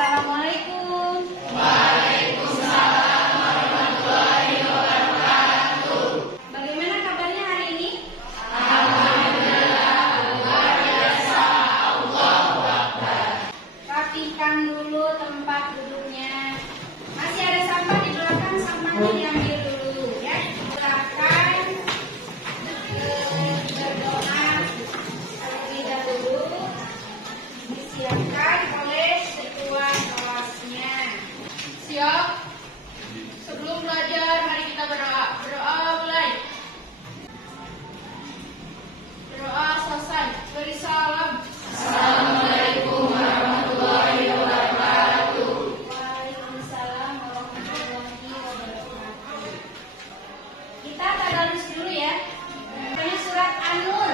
Assalamualaikum. Waalaikumsalam warahmatullahi wabarakatuh. Bagaimana kabarnya hari ini? Alhamdulillah, luar biasa. Allahu Akbar. Rapikan dulu tempat duduknya. Masih ada sampah di belakang, sampahnya diambil dulu ya. Silakan berdoa terlebih dahulu. Disiapkan oleh ketua kelasnya. Siap? Sebelum belajar, mari kita berdoa. Berdoa mulai. Berdoa selesai. Beri salam. Assalamualaikum warahmatullahi wabarakatuh. Waalaikumsalam warahmatullahi wabarakatuh. Kita tadarus dulu ya. Ini surat An-Nur.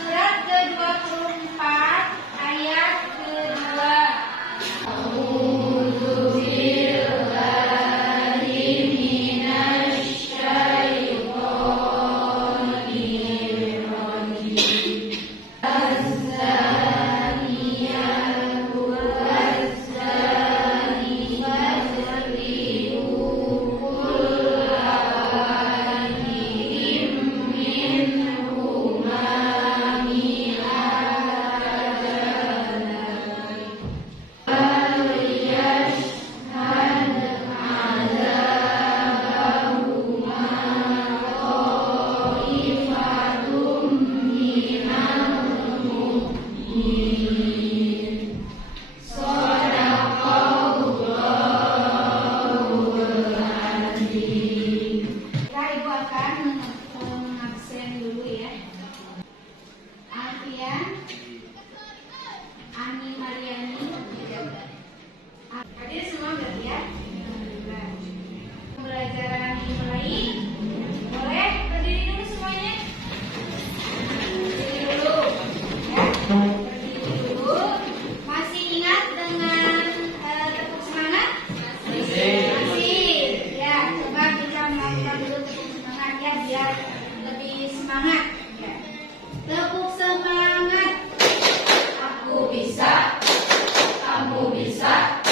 Surat ke-24 ayat kedua. Ibu akan mengabsen dulu ya. Alfian, Ani Mariani, hadir semua berarti ya. Pembelajaran dimulai. Boleh berdiri dulu semuanya. Berdiri dulu, ya. Berdiri dulu. Masih ingat dengan tepuk semangat? Masih. Ya, coba kita melakukan dulu tepuk semangat ya biar lebih semangat. Ya. Tepuk semangat. Aku bisa, kamu bisa,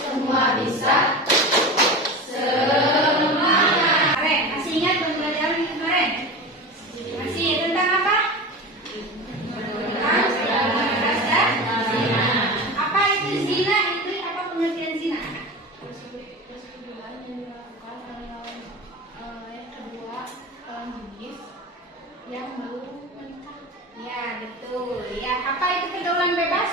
semua bisa. Semangat. Kemarin, masih ingat pembelajaran kemarin? Masih tentang apa? Tentang bebas dan zina. Apa itu zina? Itu apa pengertian zina? Persetujuan yang dilakukan oleh yang kedua lawan jenis yang belum menikah. Ya, betul. Ya, apa itu pergaulan bebas?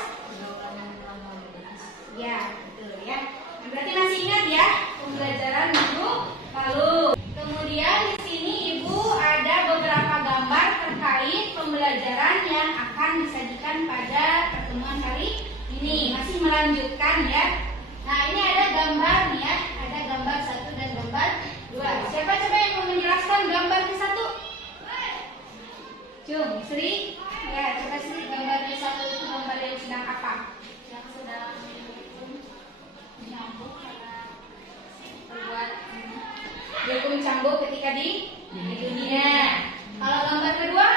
Ya, betul ya. Nah, berarti masih ingat ya pembelajaran minggu lalu. Kemudian di sini Ibu ada beberapa gambar terkait pembelajaran yang akan disajikan pada pertemuan kali ini. Masih melanjutkan ya. Nah, ini ada gambar nih ya. Ada gambar 1 dan gambar 2. Siapa coba yang mau menjelaskan gambar ke 1? Cung, Sri. Ya, coba Sri gambar ke 1 itu gambar yang sedang apa? Yang sedang menyambut karena Membuat dihukum cambuk ketika di dunia. Kalau gambar kedua,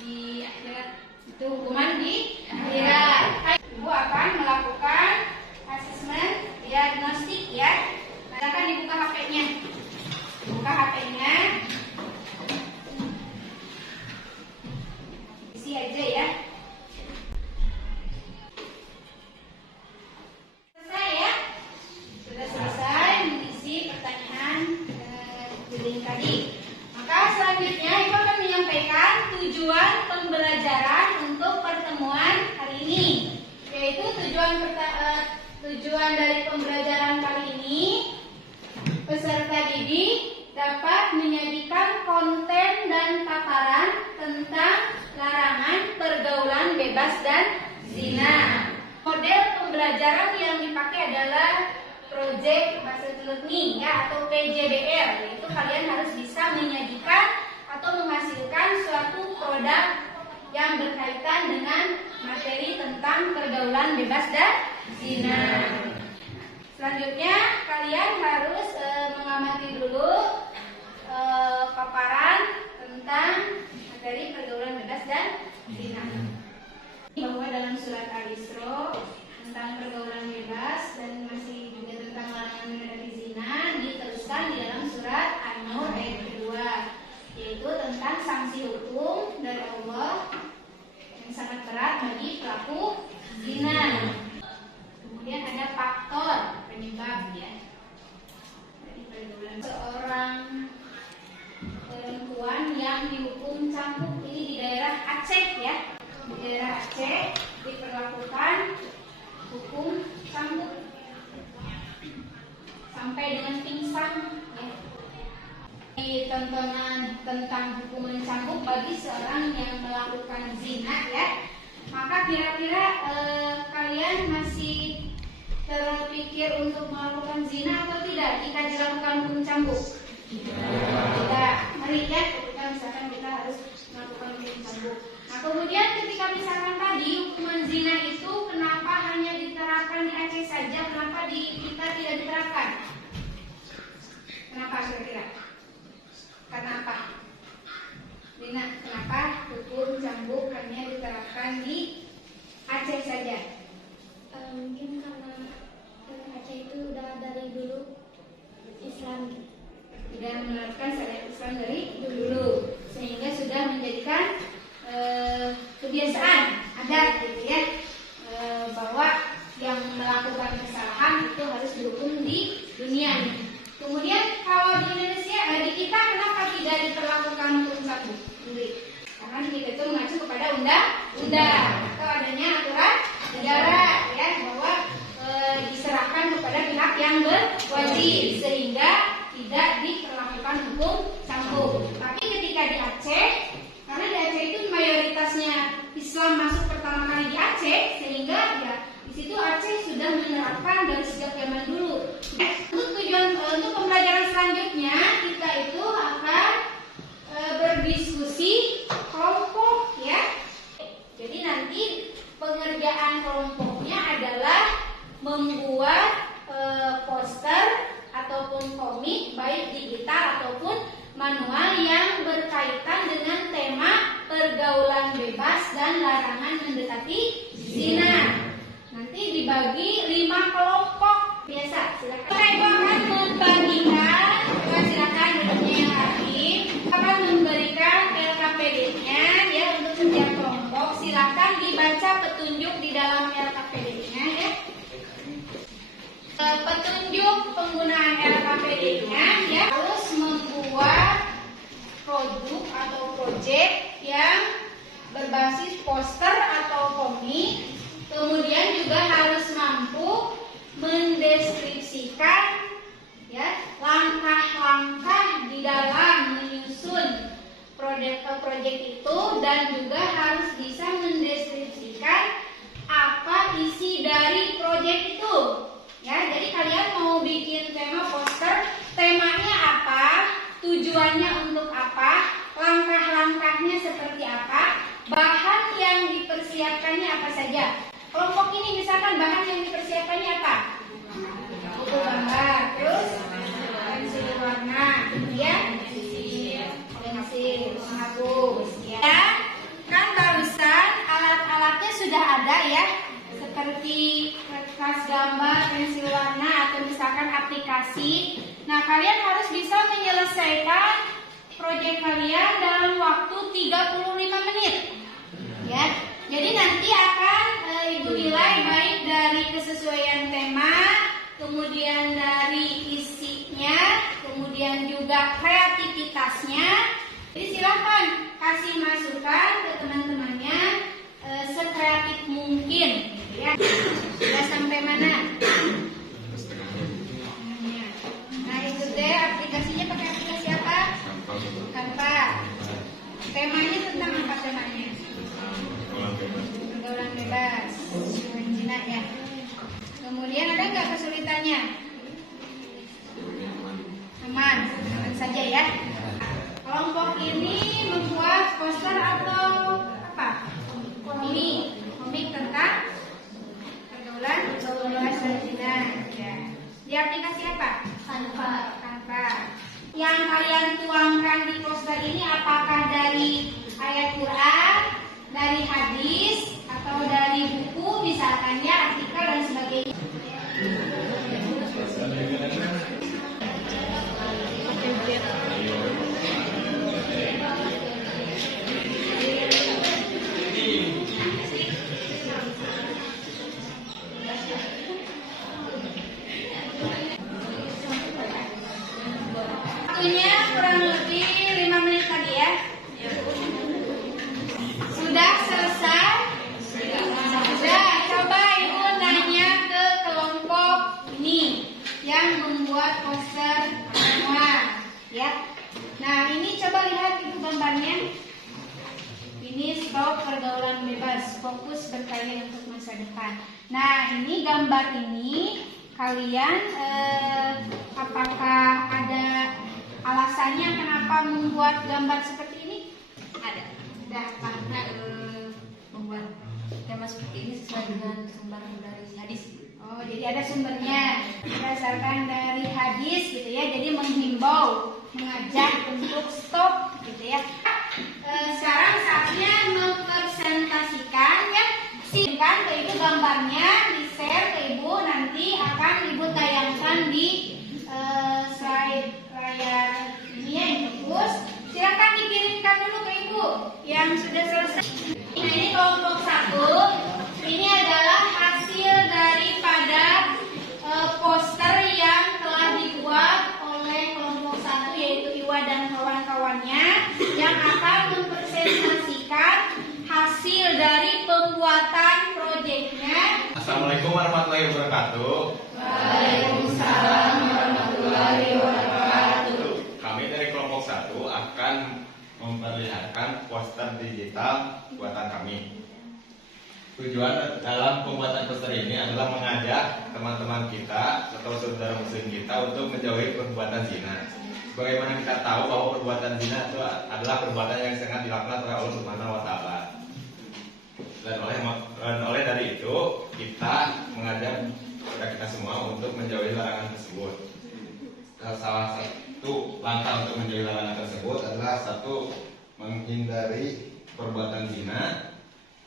di akhirat. itu hukuman di akhirat. Ibu akan melakukan asesmen diagnostik ya. Silakan dibuka HP-nya. Buka HP-nya. Isi aja ya. Selesai ya. Sudah selesai mengisi pertanyaan link tadi. Maka selanjutnya Ibu akan menyampaikan tujuan pembelajaran untuk pertemuan hari ini. Yaitu tujuan dari pembelajaran kali ini, peserta didik dapat menyajikan konten dan paparan tentang larangan pergaulan bebas dan zina. Model pembelajaran yang dipakai adalah Project Based Learning ya, atau PJBL. Yaitu kalian harus bisa menyajikan atau menghasilkan suatu produk yang berkaitan dengan materi tentang pergaulan bebas dan zina. Selanjutnya kalian harus mengamati dulu paparan tentang materi pergaulan bebas dan zina. Bahwa dalam surat Al-Isra pelaku zina. Kemudian ada faktor penyebab ya. Dari pergaulan seorang perempuan yang dihukum cambuk ini di daerah Aceh ya. Di daerah Aceh diperlakukan hukum cambuk sampai dengan pingsan ya. Di tontonan tentang hukuman cambuk bagi seorang yang melakukan zina ya, maka kira-kira kalian masih terpikir untuk melakukan zina atau tidak jika dilakukan hukum cambuk? Tidak. Mari ya, ketika misalkan kita harus melakukan hukum cambuk. Nah kemudian ketika misalkan tadi hukuman zina itu kenapa hanya diterapkan di Aceh saja, kenapa di kita tidak diterapkan? Kenapa kira-kira? Karena apa? Lina, kenapa hukum cambuk hanya diterapkan di Aceh saja? Mungkin karena Aceh itu udah dari dulu Islam. Sudah menerapkan syariat Islam dari dulu, sehingga sudah menjadikan kebiasaan adat gitu ya, bahwa yang melakukan kesalahan itu harus dihukum di dunia ini. Kemudian kalau di Indonesia, di kita kenapa tidak diperlakukan hukum cambuk? Karena di kita itu mengacu kepada undang-undang atau adanya aturan negara ya, bahwa diserahkan kepada pihak yang berwajib sehingga tidak diperlakukan hukum cambuk. Tapi ketika di Aceh, karena di Aceh itu mayoritasnya Islam masuk pertama kali di Aceh, sehingga ya di situ Aceh sudah menerapkan dari sejak zaman dulu. Untuk pembelajaran selanjutnya kita itu akan berdiskusi kelompok ya. Jadi nanti pengerjaan kelompoknya adalah membuat poster ataupun komik baik digital ataupun manual yang berkaitan dengan tema pergaulan bebas dan larangan mendekati zina. Nanti dibagi 5 kelompok biasa. Silakan. Saya akan membagikan, silakan duduknya yang rapi. Akan memberikan LKPD-nya ya untuk setiap kelompok. Silakan dibaca petunjuk di dalam LKPD-nya ya. Petunjuk penggunaan LKPD-nya ya, harus membuat produk atau proyek yang berbasis poster atau komik. Kemudian juga harus mampu mendeskripsikan ya langkah-langkah di dalam menyusun proyek itu, dan juga harus bisa mendeskripsikan apa isi dari proyek itu. Ya, jadi kalian mau bikin tema poster, temanya apa, tujuannya untuk apa, langkah-langkahnya seperti apa, bahan yang dipersiapkannya apa saja. Kelompok ini misalkan bahan yang dipersiapkannya apa? Buku gambar, terus pensil warna, kemudian pensil, menghapus. Ya, kan barusan alat-alatnya sudah ada ya, seperti kertas gambar, pensil warna, atau misalkan aplikasi. Nah, kalian harus bisa menyelesaikan proyek kalian dalam waktu 35 menit. Ya. Jadi nanti akan Ibu nilai baik dari kesesuaian tema, kemudian dari isinya, kemudian juga kreativitasnya. Jadi silakan kasih masukan ke teman-temannya sekreatif mungkin. Ya, sudah sampai mana? Nah itu deh, aplikasinya pakai aplikasi apa? Canva. Temanya tentang apa temanya? Pergaulan bebas, zina ya. Kemudian ada nggak kesulitannya? Aman saja ya. Kelompok ini membuat poster atau apa? Komik tentang pergaulan bebas dan zina. Ya. Di aplikasi apa? Canva. Yang kalian tuangkan di poster ini apakah dari ayat Quran, dari hadis, atau dari buku misalkan ya, artikel dan sebagainya. fokus berkarya untuk masa depan. Nah, ini gambar ini kalian apakah ada alasannya kenapa membuat gambar seperti ini? Ada. Karena membuat tema seperti ini sesuai dengan sumber dari hadis. Oh, jadi ada sumbernya berdasarkan dari hadis gitu ya. Jadi menghimbau, mengajak untuk stop gitu ya. Sekarang saatnya mempresentasikan ya. Simpan ke ibu gambarnya, di share ke ibu, nanti akan ibu tayangkan di slide layar ini ya, yang fokus. Silakan dikirimkan dulu ke ibu yang sudah selesai. Nah, ini kelompok 1. Ini adalah hasil daripada poster yang telah dibuat oleh kelompok 1, yaitu Iwa dan kawan-kawannya, yang akan mempresentasikan hasil dari pembuatan proyeknya. Assalamualaikum warahmatullahi wabarakatuh. Waalaikumsalam warahmatullahi wabarakatuh. Kami dari kelompok 1 akan memperlihatkan poster digital buatan kami. Tujuan dalam pembuatan poster ini adalah mengajak teman-teman kita atau saudara muslim kita untuk menjauhi perbuatan zina. Sebagaimana kita tahu bahwa perbuatan zina itu adalah perbuatan yang sangat dilakukan oleh Allah Subhanahu wa taala. Dan oleh dari itu kita mengajak kepada kita semua untuk menjauhi larangan tersebut. Salah satu langkah untuk menjauhi larangan tersebut adalah satu, menghindari perbuatan zina.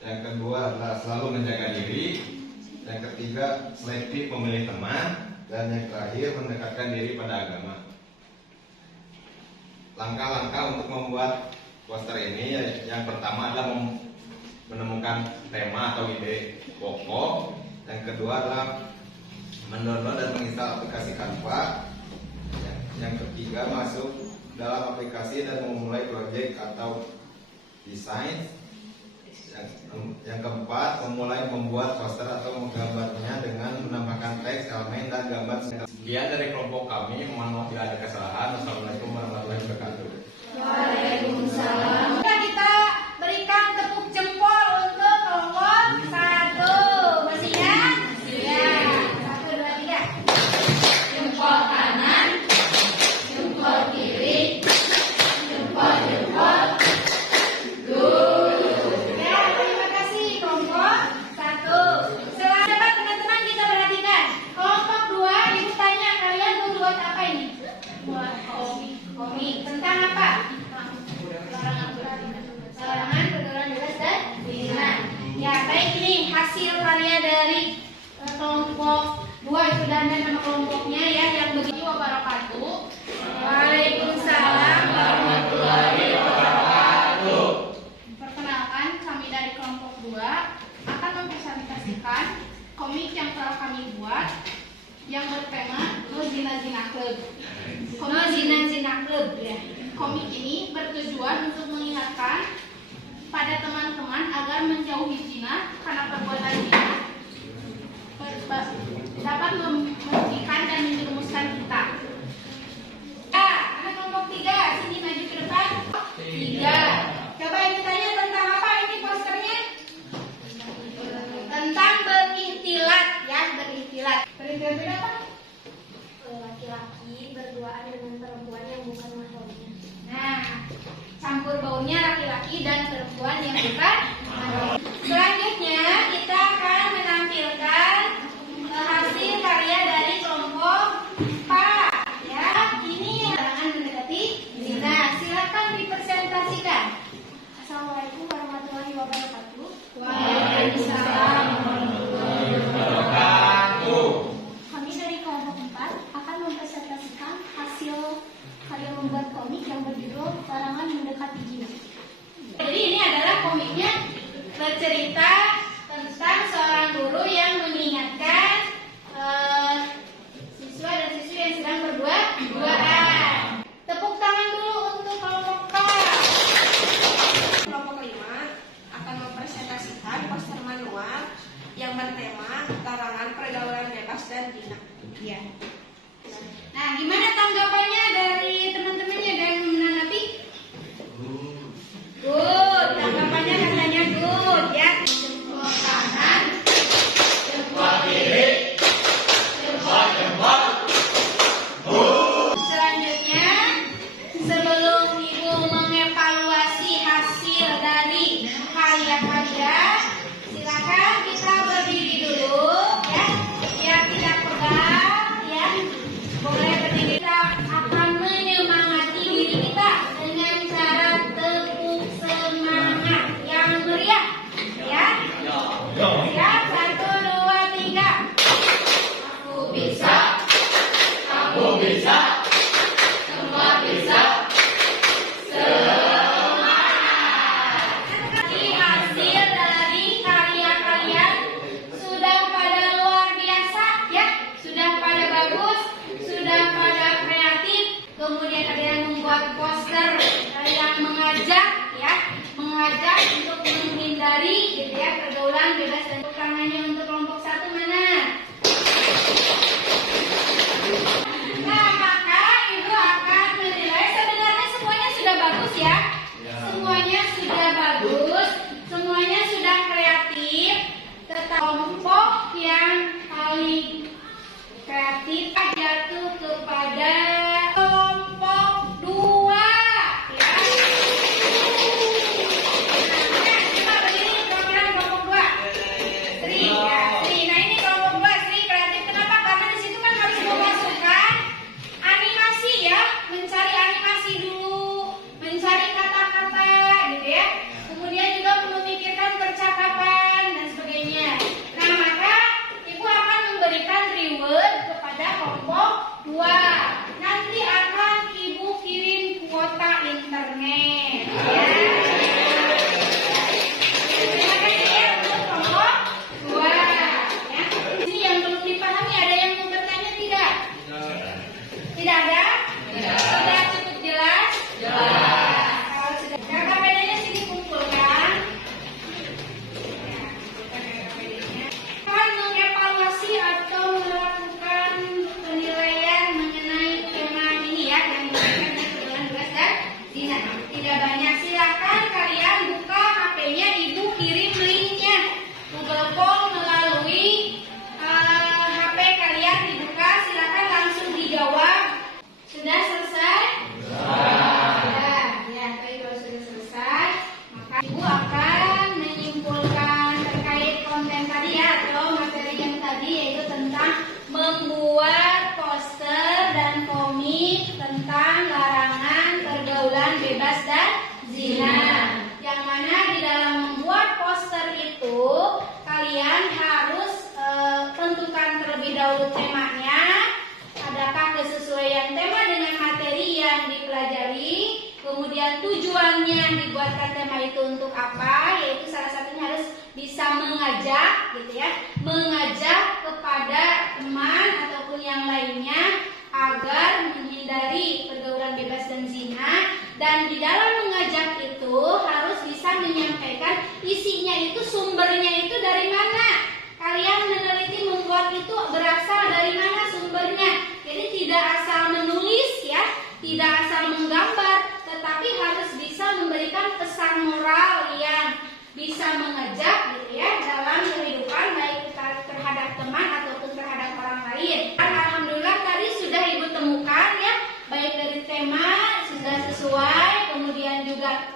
Yang kedua adalah selalu menjaga diri. Yang ketiga, selektif memilih teman. Dan yang terakhir, mendekatkan diri pada agama. Langkah-langkah untuk membuat poster ini, yang pertama adalah menemukan tema atau ide pokok. Yang kedua adalah mendownload dan menginstal aplikasi Canva. Yang ketiga, masuk dalam aplikasi dan memulai proyek atau desain. Yang keempat, memulai membuat poster atau menggambarnya dengan menambahkan teks, elemen, dan gambar. Sekian dari kelompok kami. Mohon maaf bila ada kesalahan. Wassalamualaikum warahmatullahi wabarakatuh. Waalaikumsalam. Kita berikan tepuk jempol untuk kelompok 1. Masih ya? Ya. 1, 2, 3. Jempol kanan, jempol kiri, jempol. Ya, terima kasih kelompok 1. Setelah dapat teman-teman kita perhatikan. Kelompok 2, ibu tanya kalian mau buat apa ini? Buat komik. Tentang apa? Larangan pergaulan bebas dan zina. Ya, baik, ini hasil karya dari kelompok 2 itu, dan nama kelompoknya ya yang begitu. Wabarakatuh. Waalaikumsalam warahmatullahi wabarakatuh. Perkenalkan, kami dari kelompok 2 akan mempresentasikan komik yang telah kami buat yang bertema No Zina Zina Club. No Zina Club ya. Komik ini bertujuan untuk mengingatkan pada teman-teman agar menjauhi zina, karena perbuatan zina dapat merugikan dan menjerumuskan kita. Ya, anak kelompok 3, sini maju ke depan. 3. Coba yang ditanya tentang apa ini posternya? Tentang berikhtilat ya, berikhtilat. Berikhtilat itu apa? Laki-laki berduaan dengan perempuan yang bukan mahramnya. Nah, campur baunya laki-laki dan perempuan yang bukan mahram. Selanjutnya kita akan menampilkan hasil karya dari kelompok 4 ya. Ini larangan mendekati zina. Silakan dipresentasikan. Assalamualaikum warahmatullahi wabarakatuh. Waalaikumsalam warahmatullahi wabarakatuh. Kami dari kelompok 4 akan mempresentasikan hasil karya membuat komik yang berjudul Larangan Mendekati Zina. Jadi ini adalah komiknya bercerita tentang seorang guru yang mengingatkan siswa dan siswi yang sedang berduaan. Tepuk tangan dulu untuk kelompok K. Kelompok 5 akan mempresentasikan poster manual yang bertema Larangan Pergaulan Bebas dan Zina. Ya. Nah, gimana tanggapannya dari teman-temannya dan menanggapi? Good, tanggapannya katanya good ya. yaitu tentang membuat poster dan komik tentang larangan pergaulan bebas dan zina. Yang mana di dalam membuat poster itu kalian harus tentukan terlebih dahulu temanya. Adakah kesesuaian tema dengan materi yang dipelajari? Kemudian tujuannya dibuatkan tema itu untuk apa? Yaitu salah satunya harus bisa mengajak, gitu ya, mengajak kepada teman ataupun yang lainnya agar menghindari pergaulan bebas dan zina. Dan di dalam mengajak itu harus bisa menyampaikan isinya itu, sumbernya itu dari mana. Kalian meneliti membuat itu berasal dari mana sumbernya. Jadi tidak asal menulis ya, tidak asal menggambar, tetapi harus bisa memberikan pesan moral yang bisa mengajak gitu ya dalam kehidupan baik terhadap teman ataupun terhadap orang lain. Alhamdulillah tadi sudah Ibu temukan ya, baik dari tema sudah sesuai, kemudian juga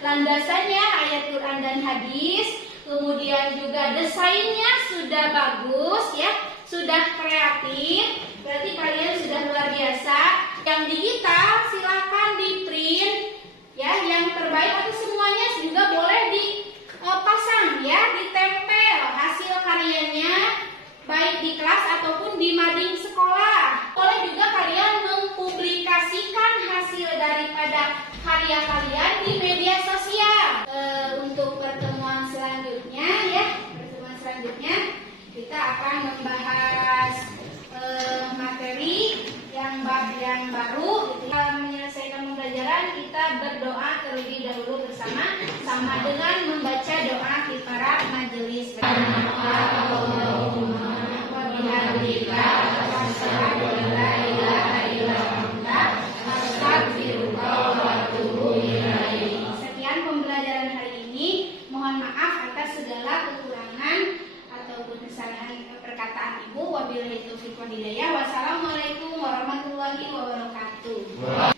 landasannya ayat Quran dan hadis, kemudian juga desainnya sudah bagus ya, sudah kreatif. Berarti kalian sudah luar biasa. Yang digital silahkan di print ya, yang terbaik atau semuanya juga boleh dipasang ya, ditempel hasil karyanya baik di kelas ataupun di mading sekolah. Boleh juga kalian mempublikasikan hasil daripada karya kalian di media sosial. Untuk pertemuan selanjutnya ya, kita akan membahas materi yang bab yang baru. Kita menyelesaikan pembelajaran, kita berdoa terlebih dahulu bersama sama dengan membaca doa kifarat majelis. Sekian pembelajaran hari ini. Mohon maaf atas segala kekurangan ataupun kesalahan perkataan Ibu. Wabillahi taufiq wal hidayah. Wassalamualaikum warahmatullahi wabarakatuh.